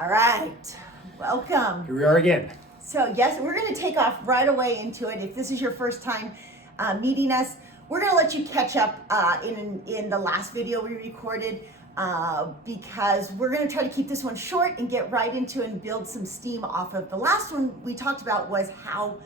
All right, welcome. Here we are again. So yes, we're going to take off right away into it. If this is your first time meeting us, we're going to let you catch up in the last video we recorded because we're going to try to keep this one short and get right into it and build some steam off of the last one we talked about was how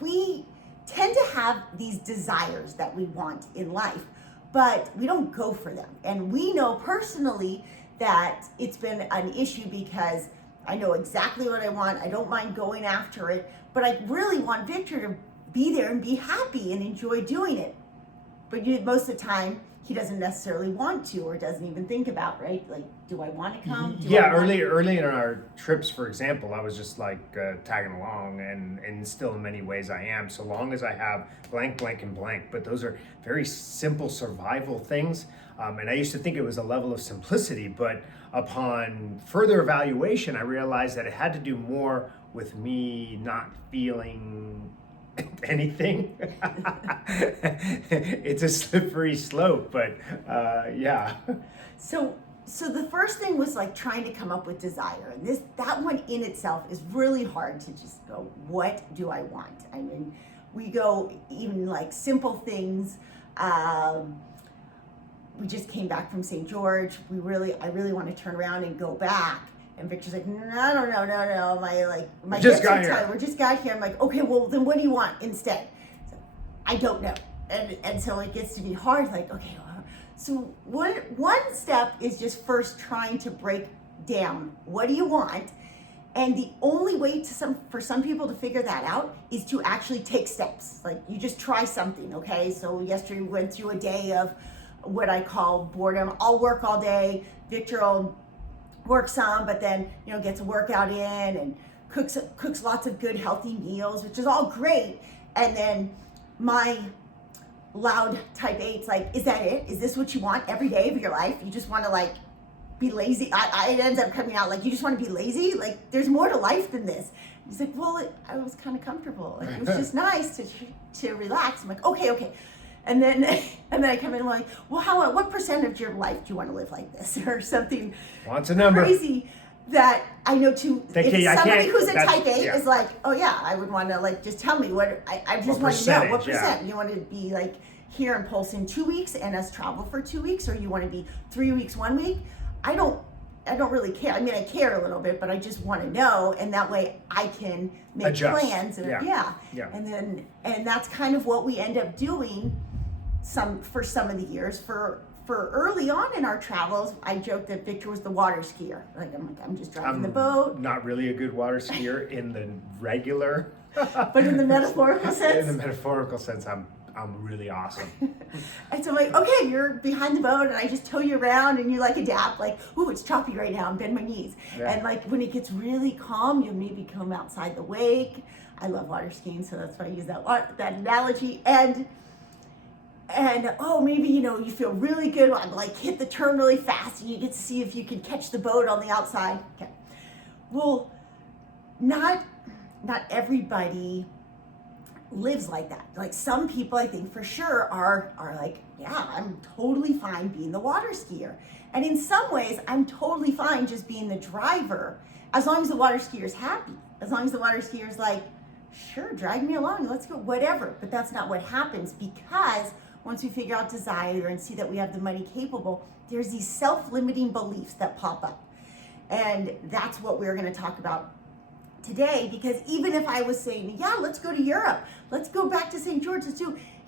we tend to have these desires that we want in life, but we don't go for them. And we know personally that it's been an issue because I know exactly what I want. I don't mind going after it, but I really want Victor to be there and be happy and enjoy doing it. But most of the time, he doesn't necessarily want to or doesn't even think about, right? Like, do I want to come? Early in our trips, for example, I was just like tagging along, and still in many ways I am, so long as I have blank, blank, and blank. But those are very simple survival things. And I used to think it was a level of simplicity, but upon further evaluation, I realized that it had to do more with me not feeling anything. It's a slippery slope, but yeah. So the first thing was like trying to come up with desire, and that one in itself is really hard to just go, what do I want? I mean, we go even like simple things. We just came back from St. George. I really want to turn around and go back. And Victor's like, no. My just got here. We just got here. I'm like, okay, well then what do you want instead? So, I don't know. And so it gets to be hard. Like, okay, so one step is just first trying to break down what do you want, and the only way for some people to figure that out is to actually take steps. Like you just try something. Okay, so yesterday we went through a day of what I call boredom. I'll work all day. Victor will work some, but then gets a workout in and cooks lots of good healthy meals, which is all great. And then my loud type 8's like, is that it? Is this what you want every day of your life? You just want to like be lazy? It ends up coming out like you just want to be lazy. Like there's more to life than this. He's like, well, I was kind of comfortable. Like, it was just nice to relax. I'm like, okay. And then I come in and I'm like, well, what percent of your life do you want to live like this or something? Wants a number. Crazy that I know too. If somebody who's a type 8 is like, oh yeah, I would want to like just tell me what I just want to know what percent. You want to be like here in Pulse in 2 weeks and us travel for 2 weeks, or you want to be 3 weeks 1 week? I don't really care. I mean, I care a little bit, but I just want to know, and that way I can make adjust. Plans. And, yeah. And that's kind of what we end up doing. For some of the years, for early on in our travels, I joked that Victor was the water skier. Like I'm just driving the boat. Not really a good water skier in the regular, but in the metaphorical sense. In the metaphorical sense, I'm really awesome. And so I'm like, okay, you're behind the boat, and I just tow you around, and you like adapt. Like, ooh, it's choppy right now, and bend my knees. Yeah. And like when it gets really calm, you maybe come outside the wake. I love water skiing, so that's why I use that analogy. And oh, maybe you feel really good. Like hit the turn really fast, and you get to see if you can catch the boat on the outside. Okay. Well, not everybody lives like that. Like some people, I think for sure are like, yeah, I'm totally fine being the water skier. And in some ways, I'm totally fine just being the driver, as long as the water skier's happy. As long as the water skier's like, sure, drag me along, let's go, whatever. But that's not what happens, because once we figure out desire and see that we have the money capable, there's these self-limiting beliefs that pop up. And that's what we're going to talk about today, because even if I was saying, yeah, let's go to Europe, let's go back to St. George,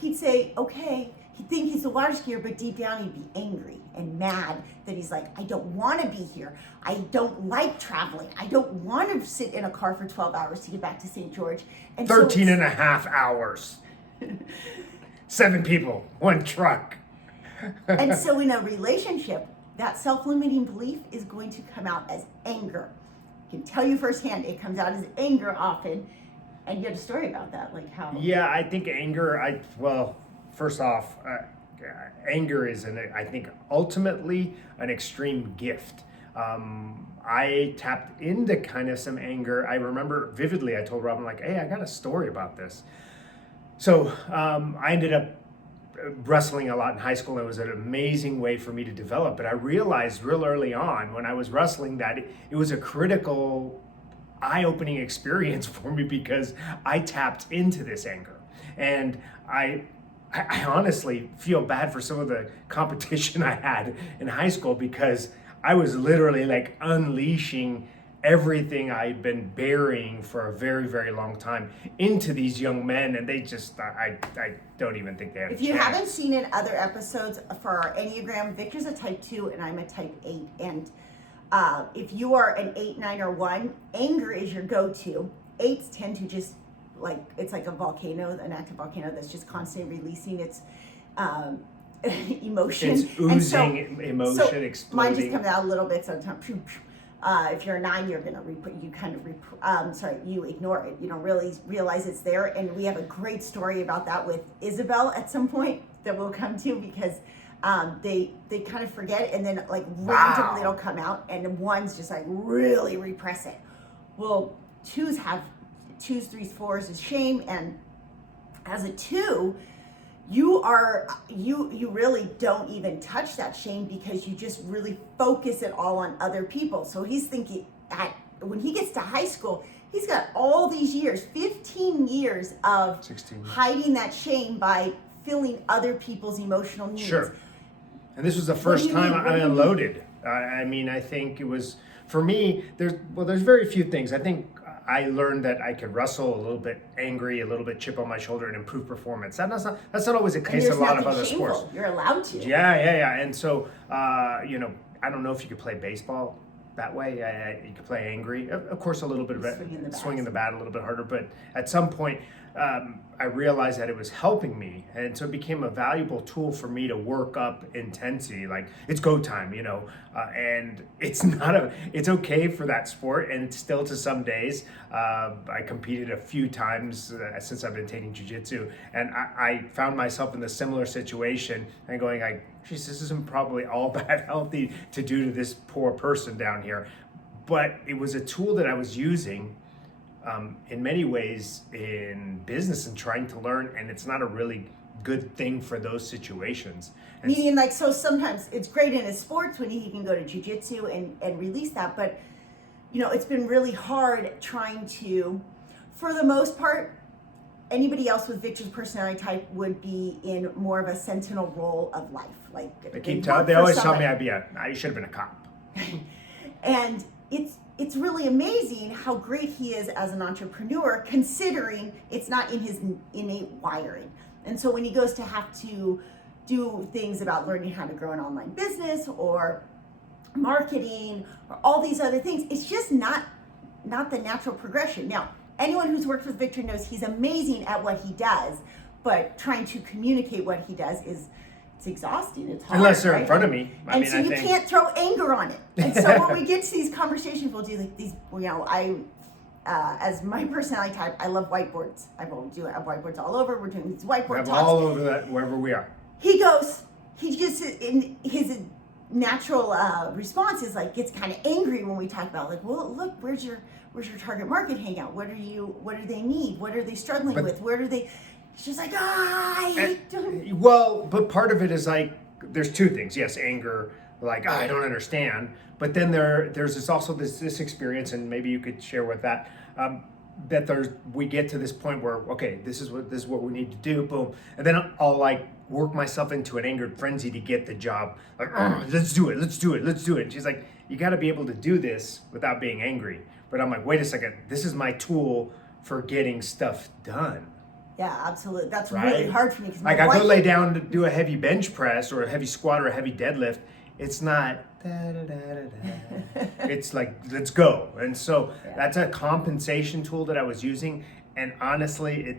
he'd say, okay, he'd think he's a water skier, but deep down he'd be angry and mad that he's like, I don't want to be here. I don't like traveling. I don't want to sit in a car for 12 hours to get back to St. George. And 13 and a half hours. 7 people, 1 truck. And so in a relationship, that self-limiting belief is going to come out as anger. I can tell you firsthand, it comes out as anger often. And you had a story about that, like how? Yeah, I think anger, first off, anger is, I think, ultimately an extreme gift. I tapped into kind of some anger. I remember vividly, I told Robin, like, hey, I got a story about this. So I ended up wrestling a lot in high school, and it was an amazing way for me to develop. But I realized real early on when I was wrestling that it was a critical, eye-opening experience for me because I tapped into this anger. And I honestly feel bad for some of the competition I had in high school because I was literally like unleashing everything I'd been burying for a very, very long time into these young men, and they just, I don't even think they had a If you chance. haven't seen in other episodes for our Enneagram, Victor's a type 2 and I'm a type 8. And if you are an 8, 9, or 1, anger is your go-to. 8s tend to just, like, it's like a volcano, an active volcano that's just constantly releasing its emotion. It's oozing emotion, exploding. Mine just comes out a little bit sometimes. If you're a 9, you're gonna you ignore it. You don't really realize it's there. And we have a great story about that with Isabel at some point that we'll come to because they kind of forget it and then like randomly it'll come out, and ones just like really repress it. Well, 2s have 2s, 3s, 4s is shame, and as a 2, you really don't even touch that shame because you just really focus it all on other people. So he's thinking when he gets to high school, he's got all these years, 15 years of 16. hiding that shame by filling other people's emotional needs. Sure. And this was the first time I unloaded. I mean, I think it was, for me, there's very few things. I think I learned that I could wrestle a little bit angry, a little bit chip on my shoulder, and improve performance. That's not always the case in a lot of other sports. You're allowed to. Yeah. And so, I don't know if you could play baseball that way. You could play angry. Of course, a little bit of swinging the bat a little bit harder. But at some point, I realized that it was helping me, and so it became a valuable tool for me to work up intensity. Like, it's go time, and it's okay for that sport, and it's still to some days. I competed a few times since I've been taking jiu-jitsu, and I found myself in a similar situation and going like, geez, this isn't probably all that healthy to do to this poor person down here. But it was a tool that I was using in many ways in business and trying to learn, and it's not a really good thing for those situations. And meaning, like, so sometimes it's great in his sports when he can go to jiu-jitsu and release that, but it's been really hard trying to, for the most part, anybody else with Victor's personality type would be in more of a sentinel role of life. Like, they always tell me I should have been a cop. And it's really amazing how great he is as an entrepreneur, considering it's not in his innate wiring. And so when he goes to have to do things about learning how to grow an online business or marketing or all these other things, it's just not the natural progression. Now, anyone who's worked with Victor knows he's amazing at what he does, but trying to communicate what he does it's exhausting. It's hard. Unless they're right? in front of me. I think can't throw anger on it. And so when we get to these conversations, we'll do like these, as my personality type, I love whiteboards. I have whiteboards all over. We're doing these whiteboard talks. All over that, wherever we are. He just, in his natural response is like, gets kind of angry when we talk about like, well, look, where's your target market hang out? What do they need? What are they struggling with? Where do they... It's just like, I hate them. Well, but part of it is like, there's two things. Yes, anger, like, I don't understand. But then there's also this experience, and maybe you could share with that, that we get to this point where, okay, this is what we need to do, boom. And then I'll like work myself into an angered frenzy to get the job. Like, let's do it. And she's like, you got to be able to do this without being angry. But I'm like, wait a second, this is my tool for getting stuff done. Yeah, absolutely. That's right? Really hard for me. Like, I go lay down to do a heavy bench press or a heavy squat or a heavy deadlift. It's not it's like, let's go. And so that's a compensation tool that I was using. And honestly,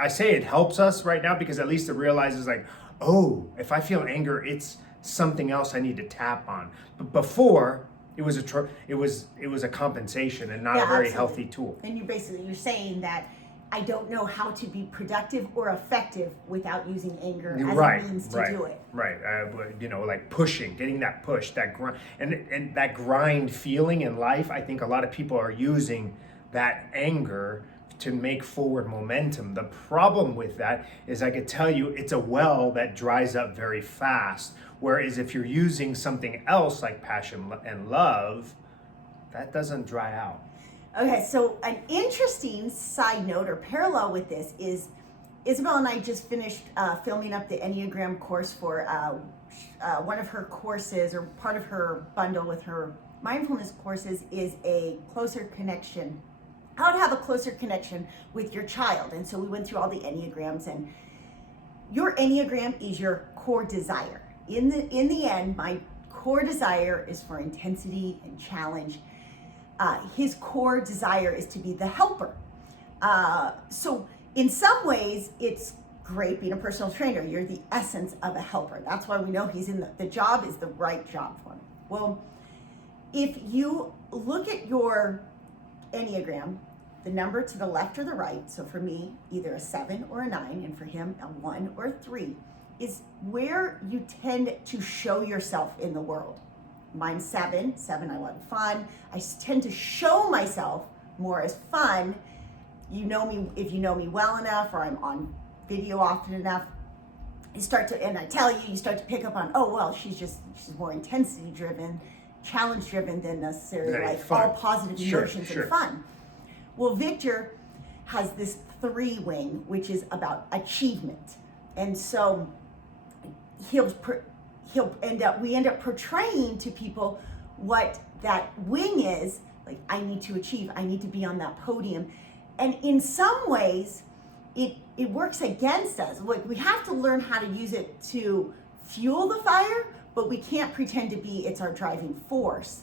I say it helps us right now because at least it realizes like, oh, if I feel anger, it's something else I need to tap on. But before, it was a compensation and not a very healthy tool. And you're saying that I don't know how to be productive or effective without using anger as a means to do it. Right. Like pushing, getting that push, that grind, and that grind feeling in life. I think a lot of people are using that anger to make forward momentum. The problem with that is I could tell you it's a well that dries up very fast. Whereas if you're using something else like passion and love, that doesn't dry out. Okay, so an interesting side note or parallel with this is Isabel and I just finished filming up the Enneagram course for one of her courses, or part of her bundle with her mindfulness courses is a closer connection, how to have a closer connection with your child. And so we went through all the Enneagrams, and your Enneagram is your core desire. In the end, my core desire is for intensity and challenge. His core desire is to be the helper. So in some ways, it's great being a personal trainer. You're the essence of a helper. That's why we know he's in the job is the right job for him. Well, if you look at your Enneagram, the number to the left or the right, so for me, either a 7 or a 9, and for him, a 1 or a 3, is where you tend to show yourself in the world. Mine's 7, I want fun. I tend to show myself more as fun. You know me, if you know me well enough, or I'm on video often enough, you start to pick up on, oh, well, she's more intensity driven, challenge driven than necessarily Very like fun. all positive emotions and fun. Well, Victor has this 3 wing, which is about achievement. And so we end up portraying to people what that wing is, like, I need to achieve, I need to be on that podium. And in some ways, it works against us. Like, we have to learn how to use it to fuel the fire, but we can't pretend to be it's our driving force.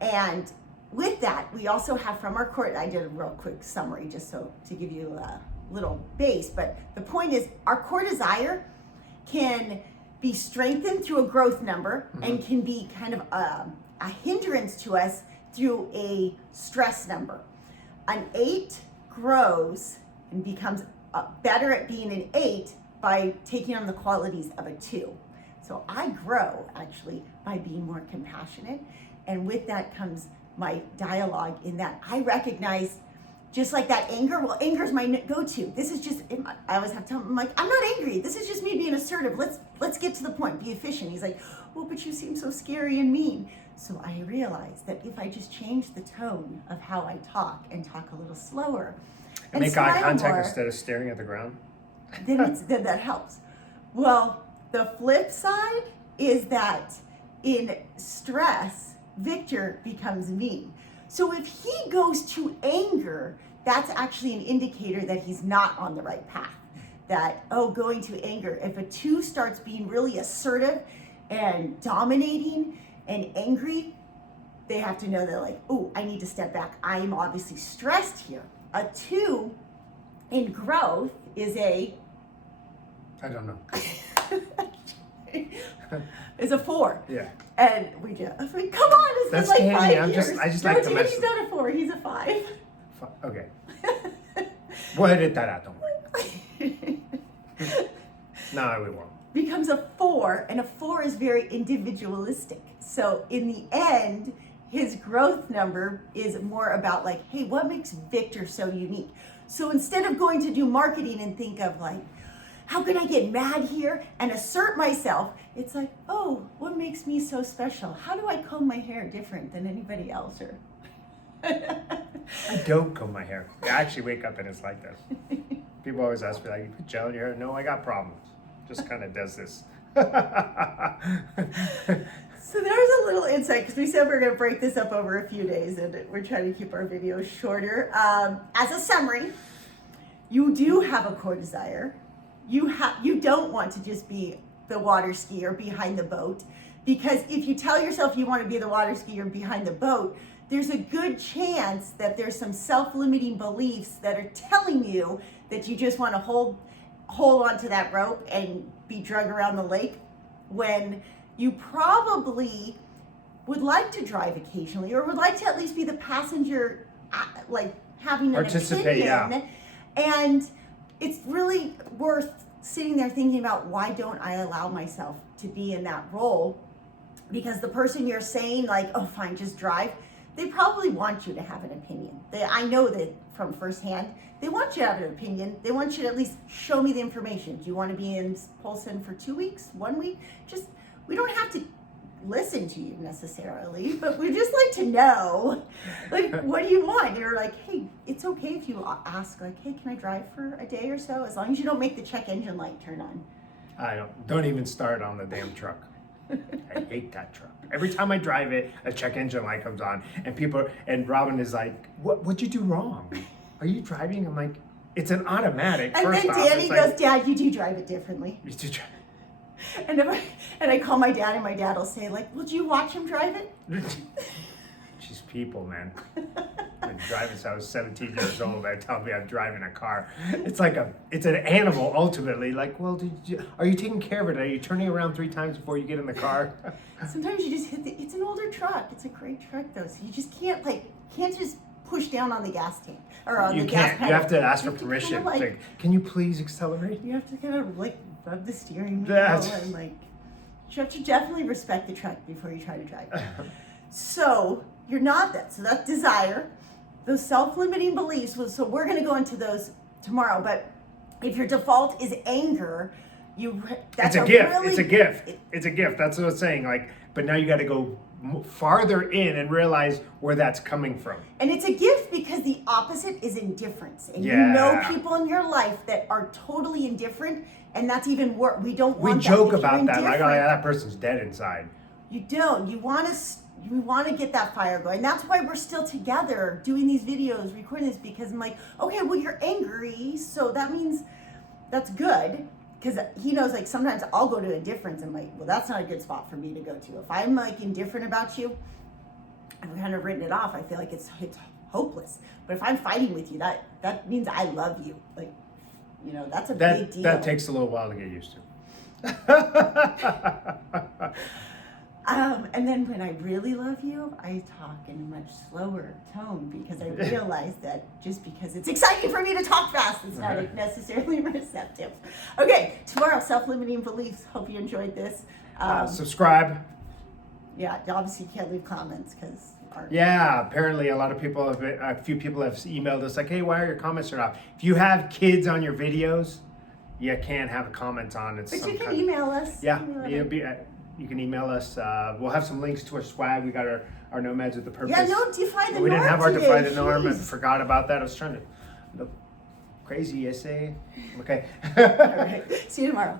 And with that, we also have from our core, I did a real quick summary just so to give you a little base, but the point is our core desire can be strengthened through a growth number, and can be kind of a hindrance to us through a stress number. An 8 grows and becomes better at being an 8 by taking on the qualities of a 2. So I grow actually by being more compassionate, and with that comes my dialogue in that I recognize, just like that anger, well, anger is my go-to. This is just, I always have to tell him, I'm like, I'm not angry. This is just me being assertive. Let's get to the point, be efficient. He's like, well, but you seem so scary and mean. So I realized that if I just change the tone of how I talk and talk a little slower And make eye contact more, instead of staring at the ground. then that helps. Well, the flip side is that in stress, Victor becomes mean. So if he goes to anger, that's actually an indicator that he's not on the right path. That, going to anger, if a 2 starts being really assertive and dominating and angry, they have to know that, like, oh, I need to step back. I am obviously stressed here. A 2 in growth is I don't know. is a 4. Yeah. And we come on, it's That's been like Danny. 5 years. I just like to mess He's with not a 4, he's a 5. Okay. We'll edit that out, don't worry. No, we won't. Becomes a 4, and a 4 is very individualistic. So in the end, his growth number is more about like, hey, what makes Victor so unique? So instead of going to do marketing and think of like, how can I get mad here and assert myself? It's like, oh, what makes me so special? How do I comb my hair different than anybody else? Or I don't comb my hair. I actually wake up and it's like this. People always ask me, like, you put gel in your hair? No, I got problems. Just kind of does this. So there's a little insight, because we said we're going to break this up over a few days, and we're trying to keep our videos shorter. As a summary, you do have a core desire. You don't want to just be the water skier behind the boat, because if you tell yourself you want to be the water skier behind the boat, there's a good chance that there's some self-limiting beliefs that are telling you that you just want to hold onto that rope and be dragged around the lake, when you probably would like to drive occasionally, or would like to at least be the passenger, like having an Participate, opinion. Yeah. And it's really worth sitting there thinking about, why don't I allow myself to be in that role? Because the person you're saying, like, oh, fine, just drive, they probably want you to have an opinion. I know that from firsthand. They want you to have an opinion. They want you to at least show me the information. Do you want to be in Polson for 2 weeks, 1 week? Just, we don't have to listen to you necessarily, but we just like to know, like, what do you want? You're like, hey, it's okay if you ask, like, hey, can I drive for a day or so? As long as you don't make the check engine light turn on. I don't even start on the damn truck. I hate that truck. Every time I drive it, a check engine light comes on, and Robin is like, what'd you do wrong? Are you driving? I'm like, it's an automatic. And first then off. Danny It's goes, like, Dad, you do drive it differently. you do drive. And I call my dad, and my dad will say, like, well, do you watch him drive it? She's people, man. I've been driving since I was 17 years old. They tell me I'm driving a car. It's an animal ultimately. Like, well, are you taking care of it? Are you turning around 3 times before you get in the car? Sometimes you just it's an older truck. It's a great truck though. So you just can't just push down on the gas tank or on the gas pedal. You have to ask for You have to permission. kinda, like, Like, can you please accelerate? you have to kind of like rub the steering wheel That's- and like you have to definitely respect the truck before you try to drive it. So you're not that. So that's desire. Those self-limiting beliefs. So we're going to go into those tomorrow. But if your default is anger, that's It's a gift. really, It's a gift. It's a gift. That's what I'm saying. Like, but now you got to go farther in and realize where that's coming from. And it's a gift because the opposite is indifference. And you Yeah. know people in your life that are totally indifferent, and that's even worse. We don't We want joke that. If you're about that. Like, oh, indifferent, yeah, that person's dead inside. You don't. You want to get that fire going. That's why we're still together doing these videos, recording this, because I'm like, okay, well, you're angry, so that means that's good. Because he knows, like, sometimes I'll go to indifference. I'm like, well, that's not a good spot for me to go to. If I'm, like, indifferent about you, I've kind of written it off. I feel like it's hopeless. But if I'm fighting with you, that means I love you. Like, you know, that's a big deal. That takes a little while to get used to. And then when I really love you, I talk in a much slower tone because I realize that just because it's exciting for me to talk fast, it's not necessarily receptive. Okay, tomorrow, self-limiting beliefs. Hope you enjoyed this. Subscribe. Yeah, obviously you can't leave comments because. Yeah, apparently a few people have emailed us like, hey, why are your comments turned off? If you have kids on your videos, you can't have a comment on it. But you can email us. Yeah, you can email us. We'll have some links to our swag. We got our Nomads with the Purpose. Yeah, no, Defy the Norm. We didn't have our today. Defy the Norm and Jeez. forgot about that. I was trying to look crazy essay. Okay. All right. See you tomorrow.